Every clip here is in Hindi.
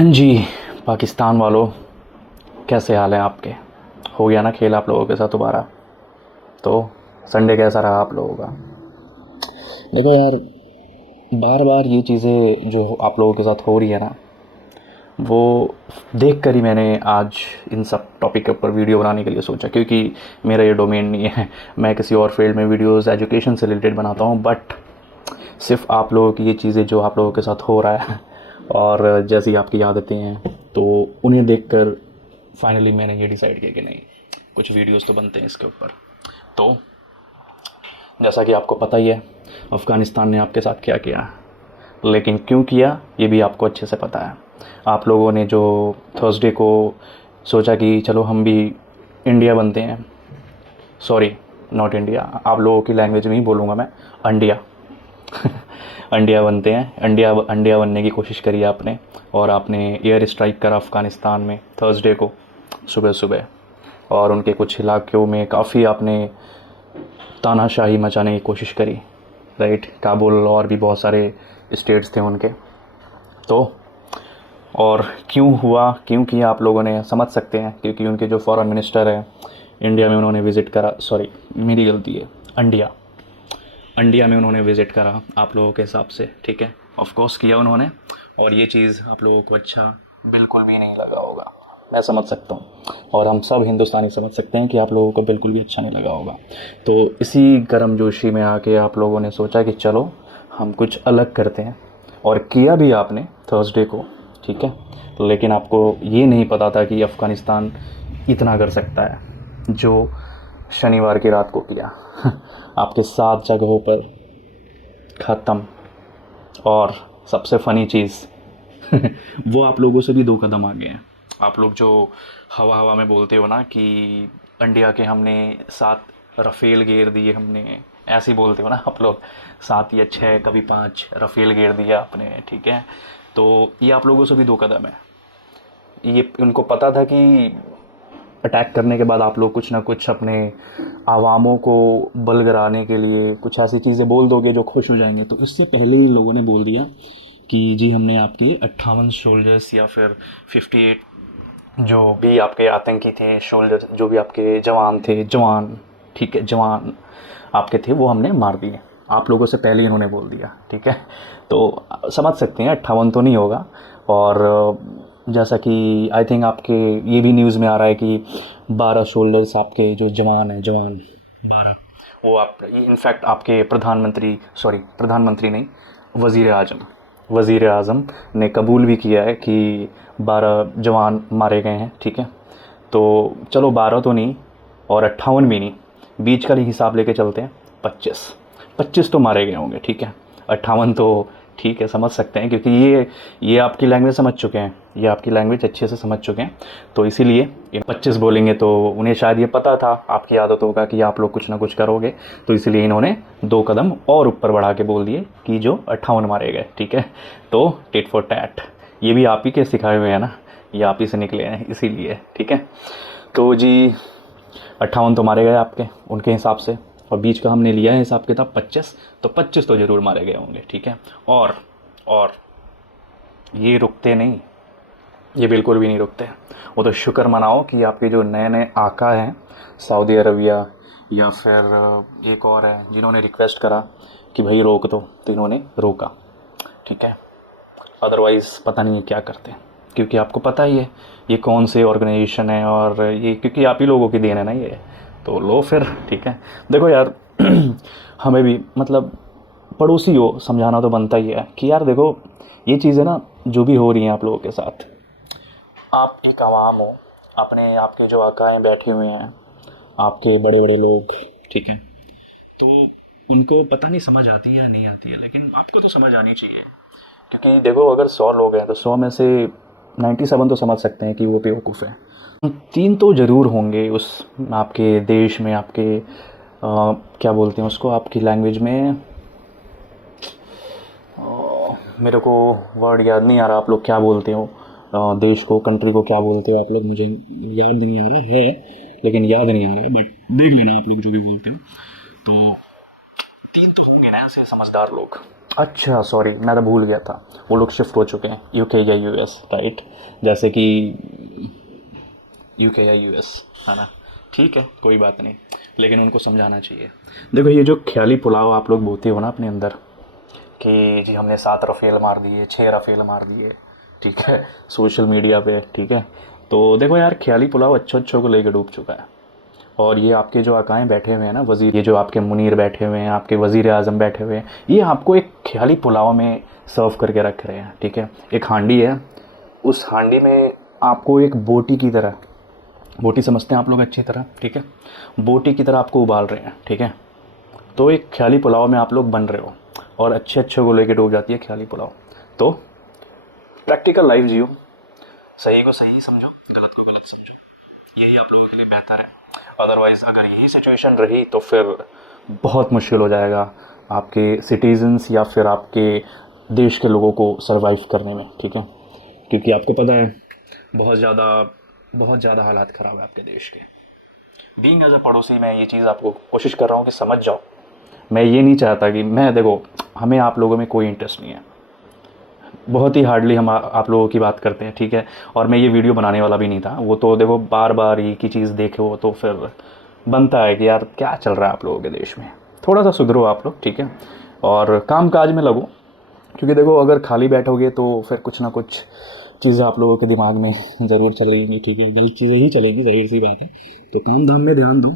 हाँ जी, पाकिस्तान वालों, कैसे हाल हैं आपके? हो गया ना खेल आप लोगों के साथ दोबारा? तो संडे कैसा रहा आप लोगों का? देखो यार, बार बार ये चीज़ें जो आप लोगों के साथ हो रही है ना, वो देख कर ही मैंने आज इन सब टॉपिक के ऊपर वीडियो बनाने के लिए सोचा, क्योंकि मेरा ये डोमेन नहीं है। मैं किसी और फील्ड में वीडियोस एजुकेशन से रिलेटेड बनाता हूँ, बट सिर्फ आप लोगों की ये चीज़ें जो आप लोगों के साथ हो रहा है और जैसी आपकी आदतें हैं, तो उन्हें देखकर फाइनली मैंने ये डिसाइड किया कि नहीं, कुछ वीडियोस तो बनते हैं इसके ऊपर। तो जैसा कि आपको पता ही है, अफ़गानिस्तान ने आपके साथ क्या किया, लेकिन क्यों किया ये भी आपको अच्छे से पता है। आप लोगों ने जो थर्सडे को सोचा कि चलो हम भी इंडिया बनते हैं, सॉरी नॉट इंडिया, आप लोगों की लैंग्वेज में ही बोलूँगा मैं, इंडिया इंडिया बनते हैं, इंडिया बनने की कोशिश करी आपने, और आपने एयर स्ट्राइक करा अफ़गानिस्तान में थर्सडे को सुबह सुबह, और उनके कुछ इलाक़ों में काफ़ी आपने तानाशाही मचाने की कोशिश करी, राइट? काबुल और भी बहुत सारे स्टेट्स थे उनके। तो और क्यों हुआ, क्यों किया आप लोगों ने, समझ सकते हैं, क्योंकि उनके जो फॉरेन मिनिस्टर है इंडिया में, उन्होंने विज़िट करा, सॉरी मेरी गलती है, इंडिया में उन्होंने विज़िट करा आप लोगों के हिसाब से, ठीक है? ऑफ कोर्स किया उन्होंने, और ये चीज़ आप लोगों को अच्छा बिल्कुल भी नहीं लगा होगा, मैं समझ सकता हूँ, और हम सब हिंदुस्तानी समझ सकते हैं कि आप लोगों को बिल्कुल भी अच्छा नहीं लगा होगा। तो इसी गर्मजोशी में आके आप लोगों ने सोचा कि चलो हम कुछ अलग करते हैं, और किया भी आपने थर्सडे को, ठीक है? लेकिन आपको ये नहीं पता था कि अफ़गानिस्तान इतना कर सकता है जो शनिवार की रात को किया। आपके 7 जगहों पर ख़त्म, और सबसे फ़नी चीज़ वो आप लोगों से भी 2 कदम आगे हैं। आप लोग जो हवा हवा में बोलते हो ना कि इंडिया के हमने 7 राफेल घेर दिए, हमने ऐसे ही बोलते हो ना आप लोग, 7 या 6 कभी 5 राफेल घेर दिया आपने, ठीक है? तो ये आप लोगों से भी 2 कदम है। ये उनको पता था कि अटैक करने के बाद आप लोग कुछ ना कुछ अपने आवामों को बलगराने के लिए कुछ ऐसी चीज़ें बोल दोगे जो खुश हो जाएंगे। तो इससे पहले ही लोगों ने बोल दिया कि जी हमने आपके 58 सोल्जर्स या फिर 58 जो भी आपके आतंकी थे, सोल्जर जो भी आपके जवान थे, जवान, ठीक है, जवान आपके थे, वो हमने मार दिए। आप लोगों से पहले ही इन्होंने बोल दिया, ठीक है? तो समझ सकते हैं 58 तो नहीं होगा। और जैसा कि आई थिंक आपके ये भी न्यूज़ में आ रहा है कि 12 सोल्जर्स आपके जो जवान 12, वो आप इनफैक्ट आपके प्रधानमंत्री नहीं, वज़ीर आज़म ने कबूल भी किया है कि 12 जवान मारे गए हैं, ठीक है? तो चलो 12 तो नहीं और 58 भी नहीं, बीच का ही हिसाब लेके चलते हैं, 25 तो मारे गए होंगे, ठीक है? 58 तो ठीक है, समझ सकते हैं, क्योंकि ये आपकी लैंग्वेज समझ चुके हैं, ये आपकी लैंग्वेज अच्छे से समझ चुके हैं, तो इसीलिए ये 25 बोलेंगे। तो उन्हें शायद ये पता था आपकी आदतों का कि आप लोग कुछ ना कुछ करोगे, तो इसलिए इन्होंने 2 कदम और ऊपर बढ़ा के बोल दिए कि जो 58 मारे गए, ठीक है? तो टिट फॉर टैट, ये भी आप ही के सिखाए हुए हैं ना, ये आप ही से निकले हैं, इसीलिए, ठीक है? तो जी 58 तो मारे गए आपके उनके हिसाब से, और बीच का हमने लिया है हिसाब किताब 25, तो 25 तो ज़रूर मारे गए होंगे, ठीक है? और ये रुकते नहीं, ये बिल्कुल भी नहीं रुकते। वो तो शुक्र मनाओ कि आपके जो नए नए आका हैं सऊदी अरबिया या फिर एक और है जिन्होंने रिक्वेस्ट करा कि भाई रोक दो, तो इन्होंने रोका, ठीक है? अदरवाइज़ पता नहीं क्या करते, क्योंकि आपको पता ही है ये कौन से ऑर्गेनाइजेशन है, और ये क्योंकि आप ही लोगों की देन है ना ये, तो लो फिर, ठीक है? देखो यार हमें भी मतलब पड़ोसी हो, समझाना तो बनता ही है कि यार देखो ये चीज़ें ना जो भी हो रही हैं आप लोगों के साथ, आप एक आवाम हो, अपने आपके जो आकाएँ बैठे हुए हैं, आपके बड़े बड़े लोग, ठीक है? तो उनको पता नहीं समझ आती है या नहीं आती है, लेकिन आपको तो समझ आनी चाहिए, क्योंकि देखो अगर 100 लोग हैं तो 100 में से 97 तो समझ सकते हैं कि वो बेवकूफ़ है, 3 तो ज़रूर होंगे उस आपके देश में, आपके क्या बोलते हैं उसको आपकी लैंग्वेज में, मेरे को वर्ड याद नहीं आ रहा, आप लोग क्या बोलते हो देश को, कंट्री को क्या बोलते हो आप लोग, मुझे याद नहीं आ रहा है, लेकिन याद नहीं आ रहा है, बट देख लेना आप लोग जो भी बोलते हो। तो 3 तो होंगे ना ऐसे समझदार लोग। अच्छा सॉरी, मैं तो भूल गया था, वो लोग शिफ्ट हो चुके हैं यूके या यूएस, राइट। जैसे कि यूके या यूएस, है ना। ठीक है, कोई बात नहीं, लेकिन उनको समझाना चाहिए। देखो ये जो ख्याली पुलाव आप लोग बोते हो ना अपने अंदर कि जी हमने 7 रफ़ेल मार दिए, 6 रफ़ेल मार दिए, ठीक है, सोशल मीडिया पे, ठीक है। तो देखो यार, ख्याली पुलाव अच्छों को लेकर डूब चुका है। और ये आपके जो आकाएँ बैठे हुए हैं ना, वज़ीर, ये जो आपके मुनीर बैठे हुए हैं, आपके वज़ीर आज़म बैठे हुए हैं, ये आपको एक ख्याली पुलाव में सर्व करके रख रहे हैं, ठीक है। एक हांडी है, उस हांडी में आपको एक बोटी की तरह, बोटी समझते हैं आप लोग अच्छी तरह, ठीक है, बोटी की तरह आपको उबाल रहे हैं, ठीक है। तो एक ख्याली पुलाव में आप लोग बन रहे हो और अच्छे को लेके डूब जाती है ख्याली पुलाव। तो प्रैक्टिकल लाइफ जियो, सही को सही समझो, गलत को गलत समझो, यही आप लोगों के लिए बेहतर है। अदरवाइज़ अगर यही सिचुएशन रही तो फिर बहुत मुश्किल हो जाएगा आपके सिटीजन्स या फिर आपके देश के लोगों को सरवाइव करने में, ठीक है। क्योंकि आपको पता है बहुत ज़्यादा हालात ख़राब है आपके देश के। बीइंग एज अ पड़ोसी मैं ये चीज़ आपको कोशिश कर रहा हूँ कि समझ जाओ। मैं ये नहीं चाहता कि मैं, देखो हमें आप लोगों में कोई इंटरेस्ट नहीं है, बहुत ही हार्डली हम आप लोगों की बात करते हैं, ठीक है। और मैं ये वीडियो बनाने वाला भी नहीं था, वो तो देखो बार बार एक ही चीज़ देखे हो तो फिर बनता है कि यार क्या चल रहा है आप लोगों के देश में, थोड़ा सा सुधरो आप लोग, ठीक है, और काम काज में लगो। क्योंकि देखो अगर खाली बैठोगे तो फिर कुछ ना कुछ चीज़ें आप लोगों के दिमाग में ज़रूर चलेंगी, ठीक है, गलत चीज़ें ही चलेंगी, ज़ाहिर सी बात है। तो काम धाम में ध्यान दो,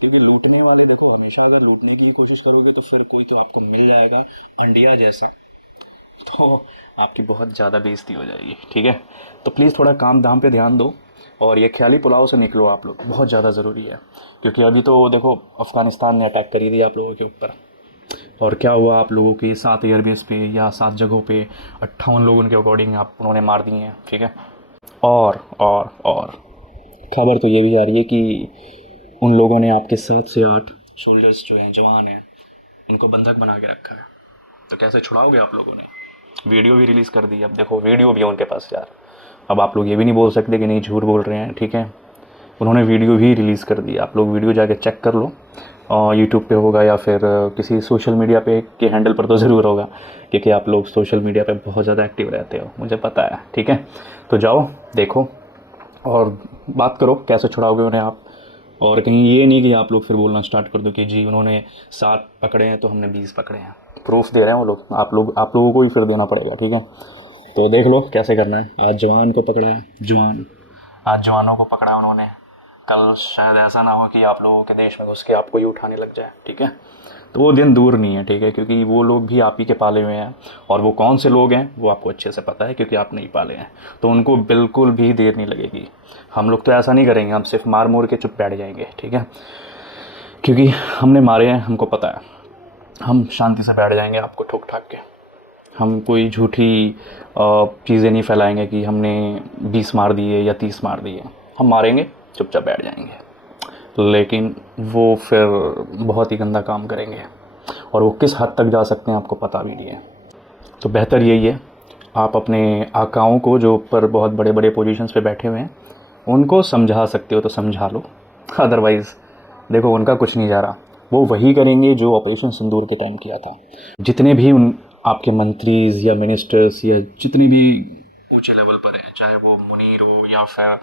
क्योंकि लूटने वाले, देखो हमेशा अगर लूटने की कोशिश करोगे तो फिर कोई तो आपको मिल जाएगा अंडिया जैसा, तो आपकी बहुत ज़्यादा बेइज्जती हो जाएगी, ठीक है। तो प्लीज़ थोड़ा काम धाम पे ध्यान दो और ये ख्याली पुलाव से निकलो आप लोग, बहुत ज़्यादा ज़रूरी है। क्योंकि अभी तो देखो अफ़गानिस्तान ने अटैक करी थी आप लोगों के ऊपर, और क्या हुआ, आप लोगों के 7 एयरबेस पे या 7 जगहों पे 58 लोग उनके अकॉर्डिंग आप उन्होंने मार दिए हैं, ठीक है। और खबर तो ये भी आ रही है कि उन लोगों ने आपके 7 से 8 सोल्जर्स जो हैं, जवान हैं, उनको बंधक बना के रखा है। तो कैसे छुड़ाओगे आप लोगों ने? वीडियो भी रिलीज़ कर दी, अब देखो वीडियो भी है उनके पास यार। अब आप लोग ये भी नहीं बोल सकते कि नहीं झूठ बोल रहे हैं, ठीक है। उन्होंने वीडियो भी रिलीज़ कर दी, आप लोग वीडियो जाके चेक कर लो, यूट्यूब पे होगा या फिर किसी सोशल मीडिया पे के हैंडल पर तो ज़रूर होगा, क्योंकि आप लोग सोशल मीडिया पे बहुत ज़्यादा एक्टिव रहते हो, मुझे पता है, ठीक है। तो जाओ देखो और बात करो कैसे छुड़ाओगे उन्हें आप। और कहीं ये नहीं कि आप लोग फिर बोलना स्टार्ट कर दो कि जी उन्होंने 7 पकड़े हैं तो हमने 20 पकड़े हैं। प्रूफ दे रहे हैं वो लोग, आप लोगों को ही फिर देना पड़ेगा, ठीक है। तो देख लो कैसे करना है। आज जवान को पकड़ा है, आज जवानों को पकड़ा उन्होंने, कल शायद ऐसा ना हो कि आप लोगों के देश में घुस के आपको ही उठाने लग जाए, ठीक है। तो वो दिन दूर नहीं है, ठीक है, क्योंकि वो लोग भी आप ही के पाले हुए हैं, और वो कौन से लोग हैं वो आपको अच्छे से पता है क्योंकि आप नहीं पाले हैं। तो उनको बिल्कुल भी देर नहीं लगेगी। हम लोग तो ऐसा नहीं करेंगे, हम सिर्फ मार मोर के चुप बैठ जाएंगे, ठीक है, क्योंकि हमने मारे हैं, हमको पता है। हम शांति से बैठ जाएंगे आपको ठोक ठाक के। हम कोई झूठी चीज़ें नहीं फैलाएंगे कि हमने 20 मार दिए या 30 मार दिए। हम मारेंगे, चुपचाप बैठ जाएंगे, लेकिन वो फिर बहुत ही गंदा काम करेंगे, और वो किस हद तक जा सकते हैं आपको पता भी नहीं है। तो बेहतर यही है, आप अपने आकाओं को जो ऊपर बहुत बड़े बड़े पोजीशंस पे बैठे हुए हैं उनको समझा सकते हो तो समझा लो। अदरवाइज़ देखो उनका कुछ नहीं जा रहा, वो वही करेंगे जो ऑपरेशन सिंदूर के टाइम किया था। जितने भी उन आपके मंत्रीज़ या मिनिस्टर्स या जितने भी ऊंचे लेवल पर हैं, चाहे वो मुनीर हो या फिर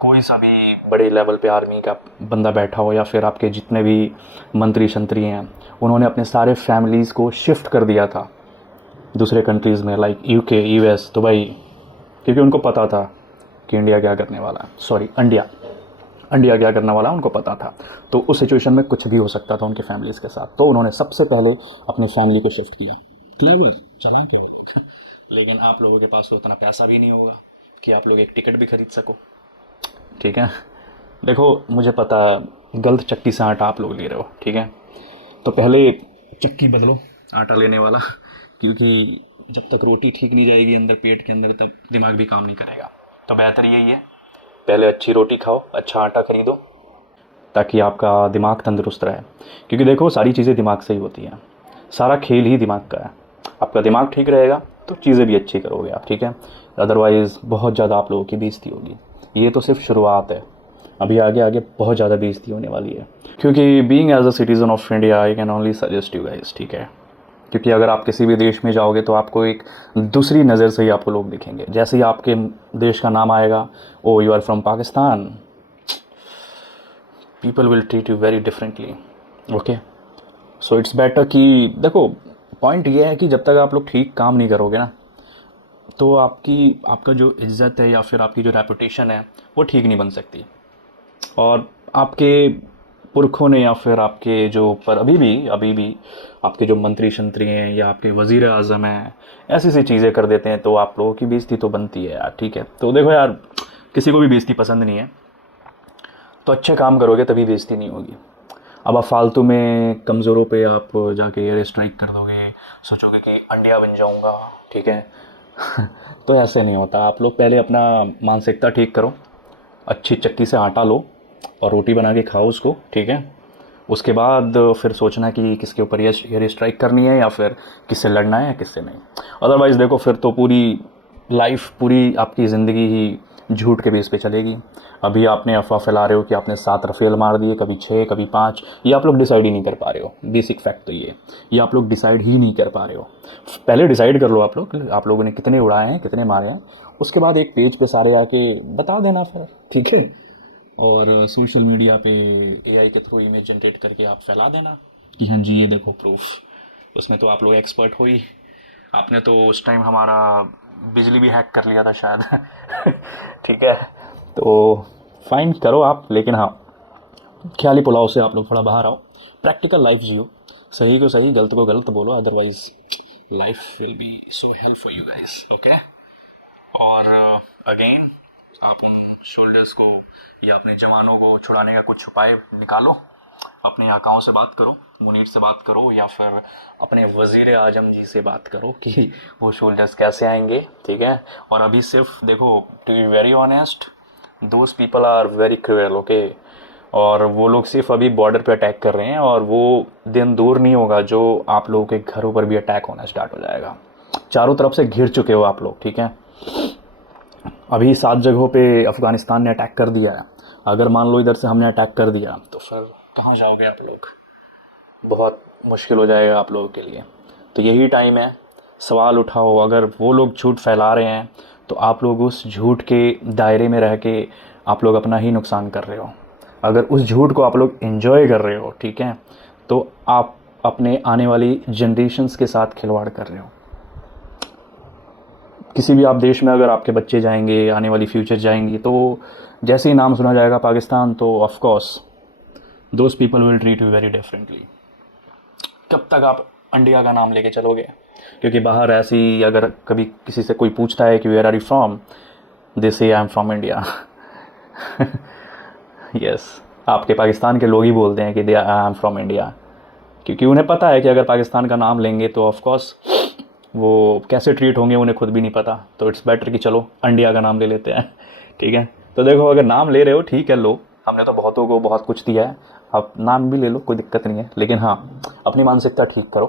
कोई सा भी बड़े लेवल पे आर्मी का बंदा बैठा हो, या फिर आपके जितने भी मंत्री शंत्री हैं, उन्होंने अपने सारे फैमिलीज़ को शिफ्ट कर दिया था दूसरे कंट्रीज़ में, लाइक यूके, यूएस, दुबई, क्योंकि उनको पता था कि इंडिया क्या करने वाला है, इंडिया क्या करने वाला है उनको पता था। तो उस सिचुएशन में कुछ भी हो सकता था उनके फैमिलीज़ के साथ, तो उन्होंने सबसे पहले अपनी फैमिली को शिफ्ट किया। क्लेवर चला क्या वो लोग। लेकिन आप लोगों के पास तो इतना पैसा भी नहीं होगा कि आप लोग एक टिकट भी खरीद सको, ठीक है। देखो मुझे पता गलत चक्की से आटा आप लोग ले रहे हो, ठीक है, तो पहले चक्की बदलो आटा लेने वाला, क्योंकि जब तक रोटी ठीक नहीं जाएगी अंदर पेट के अंदर तब दिमाग भी काम नहीं करेगा। तो बेहतर यही है, पहले अच्छी रोटी खाओ, अच्छा आटा खरीदो, ताकि आपका दिमाग तंदुरुस्त रहे। क्योंकि देखो सारी चीज़ें दिमाग से ही होती हैं, सारा खेल ही दिमाग का है। आपका दिमाग ठीक रहेगा तो चीज़ें भी अच्छी करोगे आप, ठीक है। अदरवाइज़ बहुत ज़्यादा आप लोगों की बेइज्जती होगी। ये तो सिर्फ शुरुआत है, अभी आगे आगे बहुत ज़्यादा बेइज्जती होने वाली है, क्योंकि being as a citizen of India I can only suggest you guys, ठीक है। क्योंकि अगर आप किसी भी देश में जाओगे तो आपको एक दूसरी नज़र से ही आपको लोग दिखेंगे। जैसे ही आपके देश का नाम आएगा, oh you are from Pakistan, people will treat you very differently, okay. So it's better कि देखो, पॉइंट ये है कि जब तक आप लोग ठीक काम नहीं करोगे ना, तो आपका जो इज़्ज़त है या फिर आपकी जो रेपुटेशन है वो ठीक नहीं बन सकती। और आपके पुरखों ने या फिर आपके जो पर अभी भी आपके जो मंत्री शंत्री हैं या आपके वज़ीर आज़म हैं, ऐसी ऐसी चीज़ें कर देते हैं, तो आप लोगों की बेइज्जती तो बनती है यार, ठीक है। तो देखो यार, किसी को भी बेइज्जती पसंद नहीं है, तो अच्छे काम करोगे तभी बेइज्जती नहीं होगी। अब आप फालतू में कमज़ोरों पे आप जाके एयर स्ट्राइक कर दोगे, सोचोगे कि इंडिया बन जाऊंगा, ठीक है। तो ऐसे नहीं होता। आप लोग पहले अपना मानसिकता ठीक करो, अच्छी चक्की से आटा लो और रोटी बना के खाओ उसको, ठीक है। उसके बाद फिर सोचना कि किसके ऊपर एयर स्ट्राइक करनी है या फिर किससे लड़ना है या किससे नहीं। अदरवाइज़ देखो, फिर तो पूरी लाइफ, पूरी आपकी ज़िंदगी ही झूठ के बेस पे चलेगी। अभी आपने अफवाह फैला रहे हो कि आपने 7 रफेल मार दिए, कभी 6, कभी 5, ये आप लोग डिसाइड ही नहीं कर पा रहे हो। बेसिक फैक्ट तो ये आप लोग डिसाइड ही नहीं कर पा रहे हो। पहले डिसाइड कर लो आप लोगों ने कितने उड़ाए हैं, कितने मारे हैं, उसके बाद एक पेज पे सारे आके बता देना फिर, ठीक है। और सोशल मीडिया पे एआई के थ्रू इमेज जनरेट करके आप फैला देना कि हाँ जी ये देखो प्रूफ। उसमें तो आप लोग एक्सपर्ट हो ही। आपने तो उस टाइम हमारा बिजली भी हैक कर लिया था शायद। ठीक है, तो फाइन करो आप, लेकिन हाँ, ख्याली पुलाव से आप लोग थोड़ा बाहर आओ, प्रैक्टिकल लाइफ जियो, सही को सही, गलत को गलत बोलो, otherwise life will be so help for you guys, okay. और अगेन आप उन शोल्डर्स को या अपने जवानों को छुड़ाने का कुछ उपाय निकालो। अपने आकाओं से बात करो, मुनीर से बात करो, या फिर अपने वज़ीर आज़म जी से बात करो कि वो शोल्डर्स कैसे आएंगे, ठीक है। और अभी सिर्फ देखो, to be very honest, those people are very cruel, okay. और वो लोग सिर्फ अभी बॉर्डर पे अटैक कर रहे हैं, और वो दिन दूर नहीं होगा जो आप लोगों के घरों पर भी अटैक होना स्टार्ट हो जाएगा। चारों तरफ से घिर चुके हो आप लोग, ठीक है। अभी 7 जगहों पे अफ़गानिस्तान ने अटैक कर दिया है। अगर मान लो इधर से हमने अटैक कर दिया, तो फिर कहाँ जाओगे आप लोग? बहुत मुश्किल हो जाएगा आप लोगों के लिए। तो यही टाइम है, सवाल उठाओ। अगर वो लोग झूठ फैला रहे हैं, तो आप लोग उस झूठ के दायरे में रह के आप लोग अपना ही नुकसान कर रहे हो। अगर उस झूठ को आप लोग एंजॉय कर रहे हो, ठीक है, तो आप अपने आने वाली जनरेशन्स के साथ खिलवाड़ कर रहे हो। किसी भी आप देश में अगर आपके बच्चे जाएंगे, आने वाली फ्यूचर जाएंगी, तो जैसे ही नाम सुना जाएगा पाकिस्तान, तो of course those people will treat you very differently. कब तक आप इंडिया का नाम लेके चलोगे? क्योंकि बाहर ऐसी, अगर कभी किसी से कोई पूछता है कि वेयर आर यू फ्रॉम, दे से I am from India. Yes, आपके पाकिस्तान के लोग ही बोलते हैं कि दे आई एम फ्रॉम इंडिया, क्योंकि उन्हें पता है कि अगर पाकिस्तान का नाम लेंगे तो ऑफ कोर्स वो कैसे ट्रीट होंगे उन्हें खुद भी नहीं पता। तो इट्स बेटर कि चलो इंडिया का नाम ले लेते हैं, ठीक है। तो देखो, अगर नाम ले रहे हो, ठीक है, लो, हमने तो बहुतों को बहुत कुछ दिया है, आप नाम भी ले लो, कोई दिक्कत नहीं है। लेकिन हाँ, अपनी मानसिकता ठीक करो,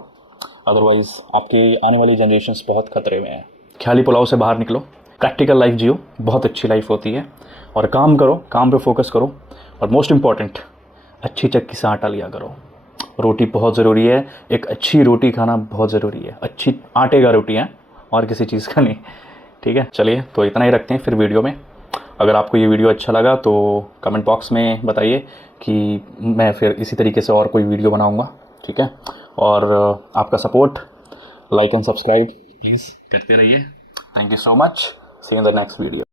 अदरवाइज़ आपकी आने वाली जनरेशन्स बहुत खतरे में है। ख्याली पुलाव से बाहर निकलो, प्रैक्टिकल लाइफ जियो, बहुत अच्छी लाइफ होती है। और काम करो, काम पे फोकस करो, और मोस्ट इम्पॉर्टेंट, अच्छी चक्की से आटा लिया करो। रोटी बहुत ज़रूरी है, एक अच्छी रोटी खाना बहुत ज़रूरी है, अच्छी आटे का रोटी है, और किसी चीज़ का नहीं, ठीक है। चलिए, तो इतना ही रखते हैं फिर वीडियो में। अगर आपको ये वीडियो अच्छा लगा तो कमेंट बॉक्स में बताइए कि मैं फिर इसी तरीके से और कोई वीडियो बनाऊंगा, ठीक है। और आपका support, like and subscribe please करते रहिए। Thank you so much, see you in the next video.